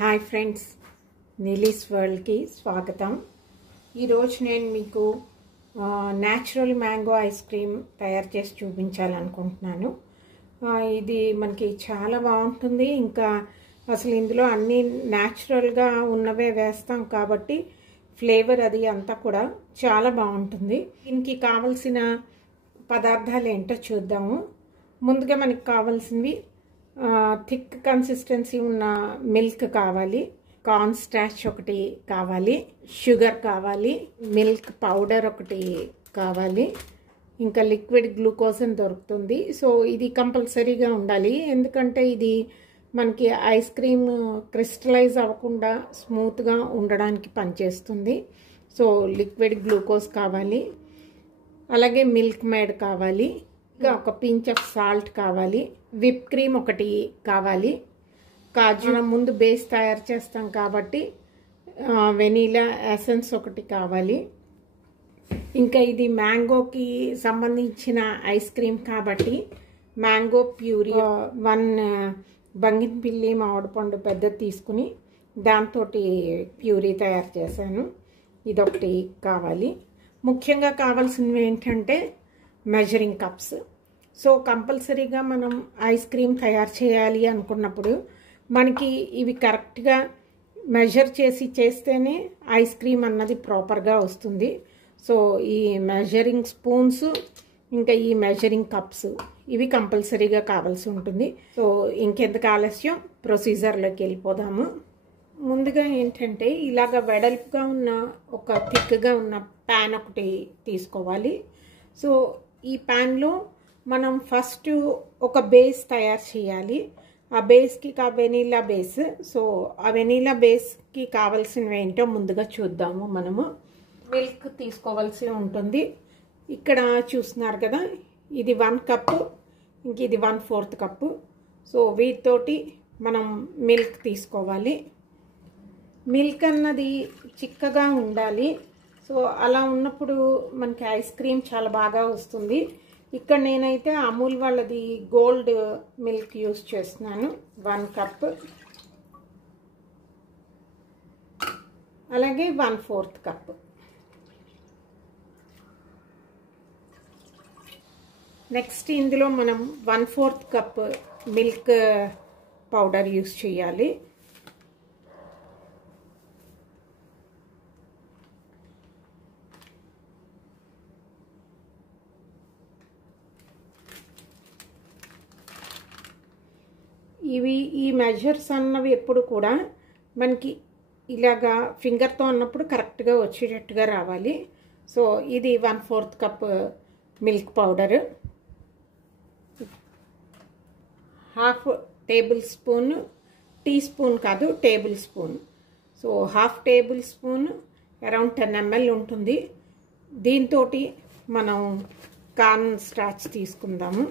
Hi friends, నీలీస్ వరల్డ్కి స్వాగతం. ఈరోజు నేను మీకు న్యాచురల్ మ్యాంగో ఐస్ క్రీమ్ తయారు చేసి చూపించాలనుకుంటున్నాను. ఇది మనకి చాలా బాగుంటుంది. ఇంకా అసలు ఇందులో అన్నీ న్యాచురల్గా ఉన్నవే వేస్తాం కాబట్టి ఫ్లేవర్ అది అంతా కూడా చాలా బాగుంటుంది. దీనికి కావలసిన పదార్థాలు ఏంటో చూద్దాము. ముందుగా మనకి కావాల్సినవి థిక్ కన్సిస్టెన్సీ ఉన్న మిల్క్ కావాలి, కార్న్ స్టార్చ్ ఒకటి కావాలి, షుగర్ కావాలి, మిల్క్ పౌడర్ ఒకటి కావాలి, ఇంకా లిక్విడ్ గ్లూకోజ్ అని దొరుకుతుంది. సో ఇది కంపల్సరీగా ఉండాలి, ఎందుకంటే ఇది మనకి ఐస్ క్రీమ్ క్రిస్టలైజ్ అవ్వకుండా స్మూత్గా ఉండడానికి పనిచేస్తుంది. సో లిక్విడ్ గ్లూకోజ్ కావాలి, అలాగే మిల్క్ మేడ్ కావాలి, ఇంకా ఒక పించ్ ఆఫ్ సాల్ట్ కావాలి, విప్ క్రీమ్ ఒకటి కావాలి, కాజు ముందు బేస్ తయారు చేస్తాం కాబట్టి వెనీలా ఎసెన్స్ ఒకటి కావాలి. ఇంకా ఇది మ్యాంగోకి సంబంధించిన ఐస్ క్రీమ్ కాబట్టి మ్యాంగో ప్యూరీ 1 బంగినపల్లి మామిడి పండు పెద్దది తీసుకుని దాంతో ప్యూరీ తయారు చేశాను. ఇదొకటి కావాలి. ముఖ్యంగా కావాల్సినవి ఏంటంటే మెజరింగ్ కప్స్. సో కంపల్సరీగా మనం ఐస్ క్రీమ్ తయారు చేయాలి అనుకున్నప్పుడు మనకి ఇవి కరెక్ట్గా మెజర్ చేసి చేస్తేనే ఐస్ క్రీమ్ అన్నది ప్రాపర్గా వస్తుంది. సో ఈ మెజరింగ్ స్పూన్స్ ఇంకా ఈ మెజరింగ్ కప్స్ ఇవి కంపల్సరీగా కావాల్సి ఉంటుంది. సో ఇంకెందుకు ఆలస్యం, ప్రొసీజర్లోకి వెళ్ళిపోదాము. ముందుగా ఏంటంటే ఇలాగ వెడల్పుగా ఉన్న ఒక థిక్గా ఉన్న ప్యాన్ ఒకటి తీసుకోవాలి. సో ఈ ప్యాన్లో మనం ఫస్ట్ ఒక బేస్ తయారు చేయాలి. ఆ బేస్కి వెనీలా బేస్. సో ఆ వెనీలా బేస్కి కావాల్సినవి ఏంటో ముందుగా చూద్దాము. మనము మిల్క్ తీసుకోవాల్సి ఉంటుంది. ఇక్కడ చూస్తున్నారు కదా, ఇది 1 కప్పు, ఇంక ఇది 1/4 కప్పు. సో వీటితోటి మనం మిల్క్ తీసుకోవాలి. మిల్క్ అన్నది చిక్కగా ఉండాలి. సో అలా ఉన్నప్పుడు మనకి ఐస్ క్రీమ్ చాలా బాగా వస్తుంది. ఇక్కడ నేనైతే అమూల్ వాళ్ళది గోల్డ్ మిల్క్ యూస్ చేస్తున్నాను, 1 కప్. అలాగే 1/4 కప్. నెక్స్ట్ ఇందులో మనం 1/4 కప్ మిల్క్ పౌడర్ యూస్ చేయాలి. ఈ మెజర్స్ అన్నవి ఎప్పుడు కూడా మనకి ఇలాగా ఫింగర్తో అన్నప్పుడు కరెక్ట్గా వచ్చేటట్టుగా రావాలి. సో ఇది 1/4 cup milk powder, 1/2 tablespoon, teaspoon కాదు tablespoon. So 1/2 tablespoon around 10 ml ఉంటుంది. దీంతో మనం కార్న్ స్టార్చ్ తీసుకుందాము.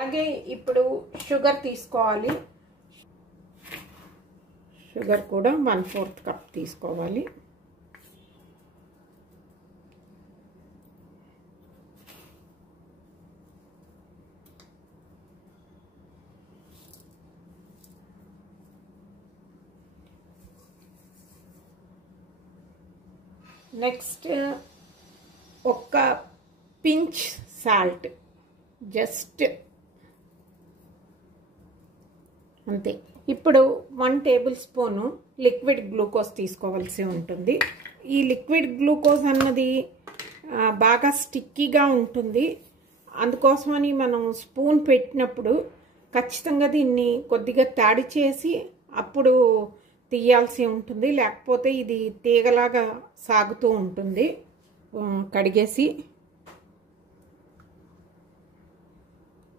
అలాగే ఇప్పుడు షుగర్ తీసుకోవాలి. షుగర్ కూడా 1/4 కప్ తీసుకోవాలి. నెక్స్ట్ ఒక పించ్ సాల్ట్, జస్ట్ అంతే. ఇప్పుడు 1 టేబుల్ స్పూను లిక్విడ్ గ్లూకోజ్ తీసుకోవాల్సి ఉంటుంది. ఈ లిక్విడ్ గ్లూకోజ్ అన్నది బాగా స్టిక్కీగా ఉంటుంది. అందుకోసమని మనం స్పూన్ పెట్టినప్పుడు ఖచ్చితంగా దీన్ని కొద్దిగా తడి చేసి అప్పుడు తీయాల్సి ఉంటుంది, లేకపోతే ఇది తీగలాగా సాగుతూ ఉంటుంది. కడిగేసి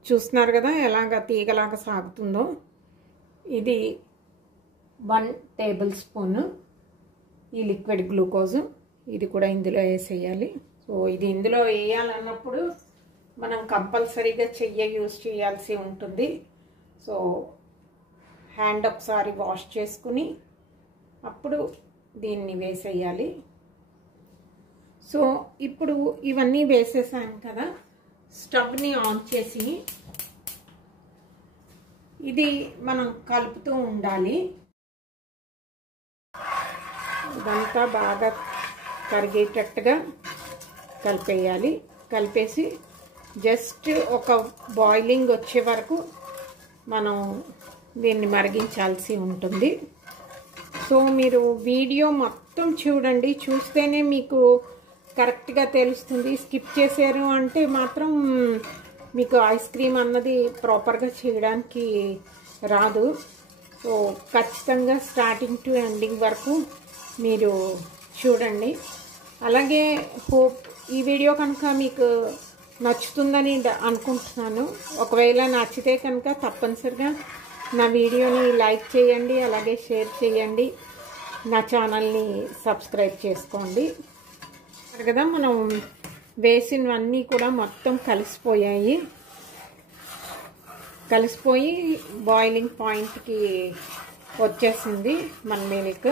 చూస్తున్నారు కదా ఎలాగ తీగలాగా సాగుతుందో. ఇది 1 టేబుల్ స్పూన్ ఈ లిక్విడ్ గ్లూకోజ్, ఇది కూడా ఇందులో వేసేయాలి. సో ఇది ఇందులో వేయాలన్నప్పుడు మనం కంపల్సరీగా చెయ్యి యూజ్ చేయాల్సి ఉంటుంది. సో హ్యాండ్ ఒకసారి వాష్ చేసుకుని అప్పుడు దీన్ని వేసేయాలి. సో ఇప్పుడు ఇవన్నీ వేసేసాం కదా, స్టవ్ని ఆన్ చేసి ఇది మనం కలుపుతూ ఉండాలి. ఇదంతా బాగా కరిగేటట్టుగా కలిపేయాలి. కలిపేసి జస్ట్ ఒక బాయిలింగ్ వచ్చే వరకు మనం దీన్ని మరిగించాల్సి ఉంటుంది. సో మీరు వీడియో మొత్తం చూడండి, చూస్తేనే మీకు కరెక్ట్గా తెలుస్తుంది. స్కిప్ చేశారు అంటే మాత్రం మీకు ఐస్ క్రీమ్ అన్నది ప్రాపర్గా చేయడానికి రాదు. సో ఖచ్చితంగా స్టార్టింగ్ టు ఎండింగ్ వరకు మీరు చూడండి. అలాగే హోప్ ఈ వీడియో కనుక మీకు నచ్చుతుందని అనుకుంటున్నాను. ఒకవేళ నచ్చితే కనుక తప్పనిసరిగా నా వీడియోని లైక్ చేయండి, అలాగే షేర్ చేయండి, నా ఛానల్ని సబ్స్క్రైబ్ చేసుకోండి. కదా మనం వేసినవన్నీ కూడా మొత్తం కలిసిపోయి బాయిలింగ్ పాయింట్కి వచ్చేసింది మన మిల్క్.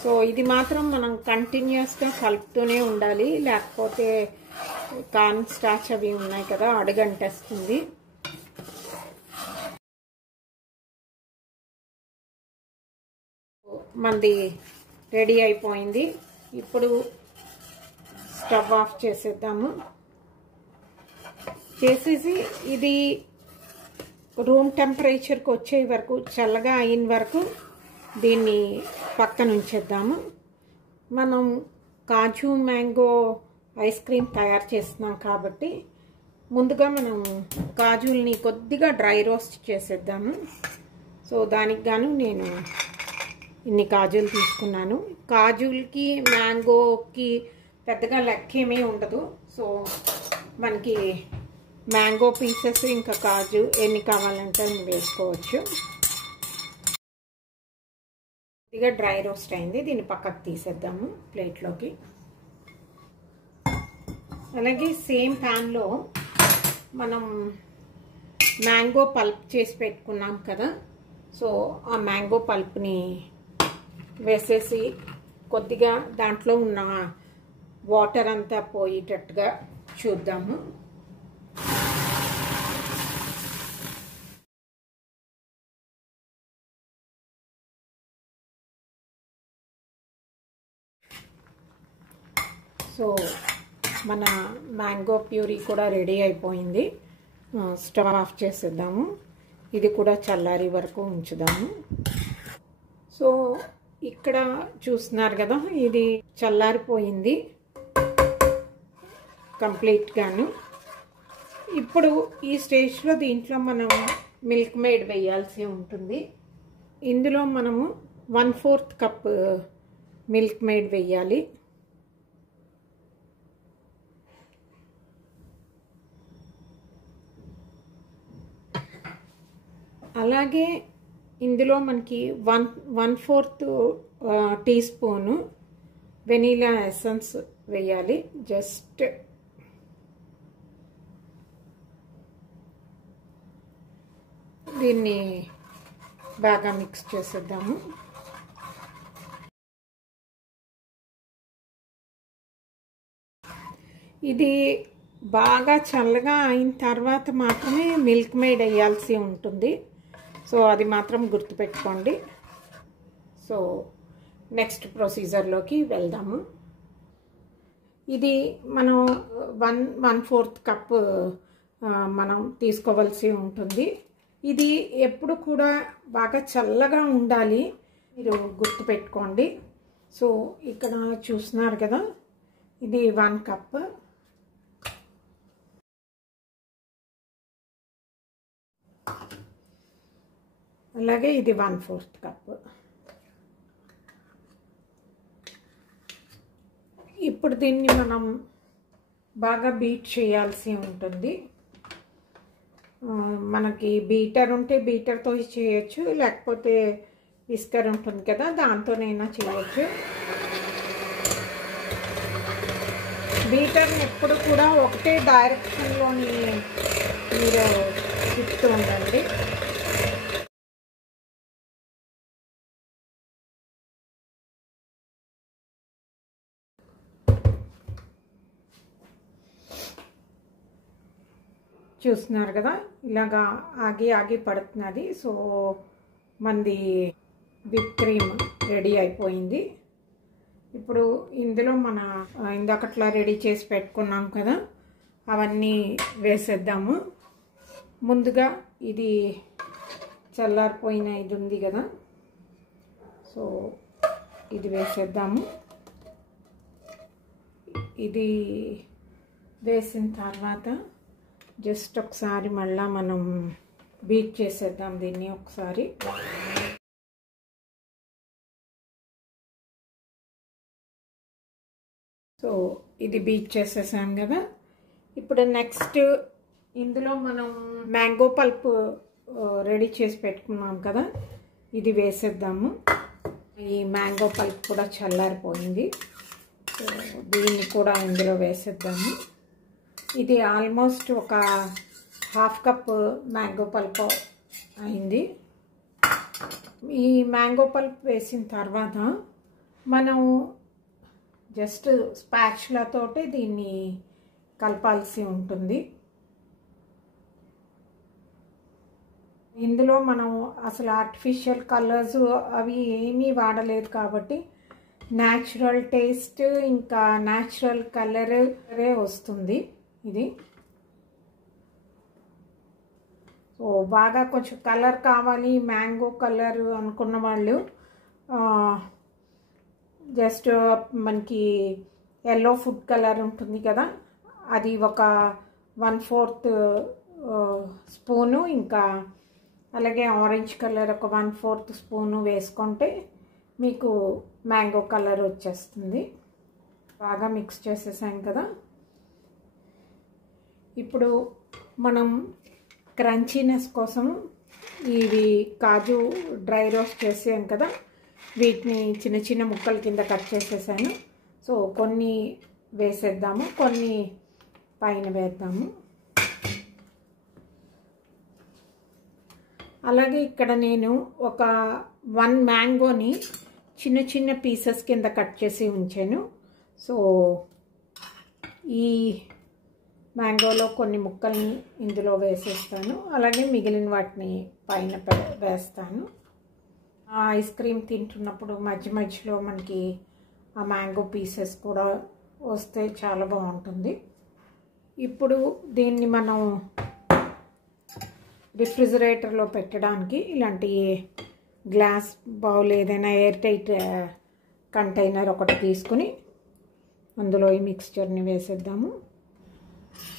సో ఇది మాత్రం మనం కంటిన్యూస్గా కలుపుతూనే ఉండాలి, లేకపోతే కార్న్ స్టార్చ్ అవి ఉన్నాయి కదా అడుగంటేస్తుంది. మనది రెడీ అయిపోయింది. ఇప్పుడు స్టవ్ ఆఫ్ చేసేద్దాము. చేసేసి ఇది రూమ్ టెంపరేచర్కి వచ్చే వరకు, చల్లగా అయిన వరకు దీన్ని పక్కన ఉంచేద్దాము. మనం కాజు మ్యాంగో ఐస్ క్రీమ్ తయారు చేస్తున్నాం కాబట్టి ముందుగా మనం కాజుల్ని కొద్దిగా డ్రై రోస్ట్ చేసేద్దాము. సో దానికి గాను నేను ఇన్ని కాజులు తీసుకున్నాను. కాజులకి మ్యాంగోకి పెద్దగా లెక్కేమీ ఉండదు. సో మనకి మ్యాంగో పీసెస్ ఇంకా కాజు ఎన్ని కావాలంటే అన్ని వేసుకోవచ్చు. ఇదిగా డ్రై రోస్ట్ అయింది, దీన్ని పక్కకు తీసేద్దాము ప్లేట్లోకి. అలాగే సేమ్ ప్యాన్లో మనం మ్యాంగో పల్ప్ చేసి పెట్టుకున్నాం కదా, సో ఆ మ్యాంగో పల్ప్ని వేసేసి కొద్దిగా దాంట్లో ఉన్న వాటర్ అంతా పోయేటట్టుగా చూద్దాము. సో మన మ్యాంగో ప్యూరీ కూడా రెడీ అయిపోయింది. స్టవ్ ఆఫ్ చేసేద్దాము. ఇది కూడా చల్లారి వరకు ఉంచుదాము. సో ఇక్కడ చూస్తున్నారు కదా, ఇది చల్లారిపోయింది కంప్లీట్గాను. ఇప్పుడు ఈ స్టేజ్లో దీంట్లో మనం మిల్క్ మేడ్ వేయాల్సి ఉంటుంది. ఇందులో మనము 1/4 కప్ మిల్క్ మేడ్ వేయాలి. అలాగే ఇందులో మనకి 1/4 టీ స్పూను వెనీలా ఎసెన్స్ వేయాలి. జస్ట్ దీన్ని బాగా మిక్స్ చేసేద్దాము. ఇది బాగా చల్లగా అయిన తర్వాత మాత్రమే మిల్క్ మేడ్ వేయాల్సి ఉంటుంది. సో అది మాత్రం గుర్తుపెట్టుకోండి. సో నెక్స్ట్ ప్రొసీజర్లోకి వెళ్దాము. ఇది మనం 1/4 కప్ మనం తీసుకోవాల్సి ఉంటుంది. ఇది ఎప్పుడు కూడా బాగా చల్లగా ఉండాలి, మీరు గుర్తుపెట్టుకోండి. సో ఇక్కడ చూస్తున్నారు కదా, ఇది 1 కప్. అలాగే ఇది 1/4 కప్. ఇప్పుడు దీన్ని మనం బాగా బీట్ చేయాల్సి ఉంటుంది. మనకి బీటర్ ఉంటే బీటర్తో చేయొచ్చు, లేకపోతే విస్కర్ ఉంటుంది కదా దాంతోనైనా చేయొచ్చు. బీటర్ని ఎప్పుడు కూడా ఒకటే డైరెక్షన్లోని మీరు తిప్పుతూ ఉండండి. చూస్తున్నారు కదా, ఇలాగా ఆగి ఆగి పడుతున్నది. సో మనది విప్ క్రీమ్ రెడీ అయిపోయింది. ఇప్పుడు ఇందులో మన ఇందాకట్లా రెడీ చేసి పెట్టుకున్నాం కదా, అవన్నీ వేసేద్దాము. ముందుగా ఇది చల్లారిపోయిన ఇది ఉంది కదా, సో ఇది వేసేద్దాము. ఇది వేసిన తర్వాత జస్ట్ ఒకసారి మళ్ళీ మనం బీట్ చేసేద్దాం దీన్ని ఒకసారి. సో ఇది బీట్ చేసేసాం కదా. ఇప్పుడు నెక్స్ట్ ఇందులో మనం మ్యాంగో పల్ప్ రెడీ చేసి పెట్టుకున్నాం కదా, ఇది వేసేద్దాము. ఈ మ్యాంగో పల్ప్ కూడా చల్లారిపోయింది. సో దీన్ని కూడా ఇందులో వేసేద్దాము. ఇది ఆల్మోస్ట్ ఒక హాఫ్ కప్ మ్యాంగో పల్ప్ అయింది. ఈ మ్యాంగో పల్ప్ వేసిన తర్వాత మనం జస్ట్ స్పాచులాతోటి దీన్ని కలపాల్సి ఉంటుంది. ఇందులో మనం అసలు ఆర్టిఫిషియల్ కలర్స్ అవి ఏమీ వాడలేదు కాబట్టి న్యాచురల్ టేస్ట్ ఇంకా న్యాచురల్ కలరే వస్తుంది ఇది. సో బాగా కొంచెం కలర్ కావాలి, మ్యాంగో కలర్ అనుకున్న వాళ్ళు జస్ట్ మనకి ఎల్లో ఫుడ్ కలర్ ఉంటుంది కదా, అది ఒక 1/4 స్పూను, ఇంకా అలాగే ఆరెంజ్ కలర్ ఒక 1/4 స్పూను వేసుకుంటే మీకు మ్యాంగో కలర్ వచ్చేస్తుంది. బాగా మిక్స్ చేసేసాం కదా. ఇప్పుడు మనం క్రంచీనెస్ కోసం ఇవి కాజు డ్రై రోస్ట్ చేసాం కదా, వీటిని చిన్న చిన్న ముక్కల కింద కట్ చేసేసాను. సో కొన్ని వేసేద్దాము, కొన్ని పైన వేద్దాము. అలాగే ఇక్కడ నేను ఒక 1 మ్యాంగోని చిన్న చిన్న పీసెస్ కింద కట్ చేసి ఉంచాను. సో ఈ మ్యాంగోలో కొన్ని ముక్కల్ని ఇందులో వేసేస్తాను, అలాగే మిగిలిన వాటిని పైన వేస్తాను. ఐస్ క్రీమ్ తింటున్నప్పుడు మధ్య మధ్యలో మనకి ఆ మ్యాంగో పీసెస్ కూడా వస్తే చాలా బాగుంటుంది. ఇప్పుడు దీన్ని మనం రిఫ్రిజిరేటర్లో పెట్టడానికి ఇలాంటి గ్లాస్ బౌల్ ఏదైనా ఎయిర్ టైట్ కంటైనర్ ఒకటి తీసుకుని అందులో ఈ మిక్స్చర్ని వేసేద్దాము.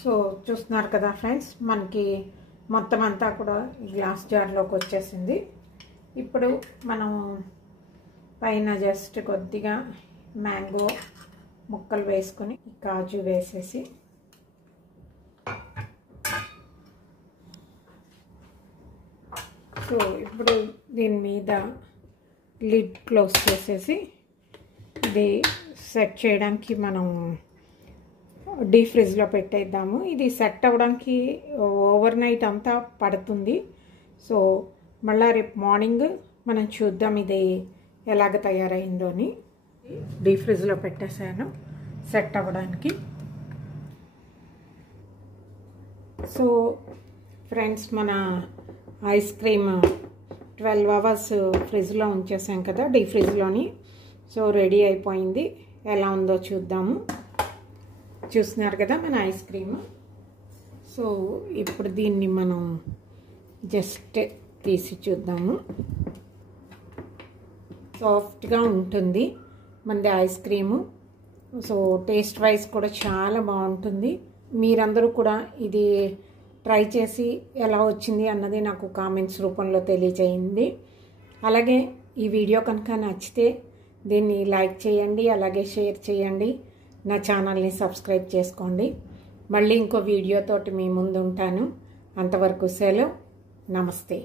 సో చూస్తున్నారు కదా ఫ్రెండ్స్, మనకి మొత్తం అంతా కూడా గ్లాస్ జార్లోకి వచ్చేసింది. ఇప్పుడు మనం పైన జస్ట్ కొద్దిగా మ్యాంగో ముక్కలు వేసుకొని కాజు వేసేసి సో ఇప్పుడు దీని మీద లిడ్ క్లోజ్ చేసేసి ఇది సెట్ చేయడానికి మనం డీప్ ఫ్రిడ్జ్లో పెట్టేద్దాము. ఇది సెట్ అవ్వడానికి ఓవర్ నైట్ అంతా పడుతుంది. సో మళ్ళీ రేపు మార్నింగ్ మనం చూద్దాం ఇది ఎలాగ తయారైందో అని. డీప్ ఫ్రిడ్జ్లో పెట్టేసాను సెట్ అవ్వడానికి. సో ఫ్రెండ్స్, మన ఐస్ క్రీమ్ 12 అవర్స్ ఫ్రిడ్జ్లో ఉంచేసాం కదా, డీప్ ఫ్రిడ్జ్లోని. సో రెడీ అయిపోయింది. ఎలా ఉందో చూద్దాము. చూస్తున్నారు కదా మన ఐస్ క్రీమ్. సో ఇప్పుడు దీన్ని మనం జస్ట్ తీసి చూద్దాము. సాఫ్ట్గా ఉంటుంది మనది ice cream. So taste wise కూడా చాలా బాగుంటుంది. మీరందరూ కూడా ఇది ట్రై చేసి ఎలా వచ్చింది అన్నది నాకు కామెంట్స్ రూపంలో తెలియజేయండి. అలాగే ఈ వీడియో కనుక నచ్చితే దీన్ని లైక్ చేయండి, అలాగే షేర్ చేయండి. నా ఛానల్ని సబ్స్క్రైబ్ చేసుకోండి. మళ్ళీ ఇంకో వీడియోతోటి మీ ముందు ఉంటాను. అంతవరకు సెలవు. నమస్తే.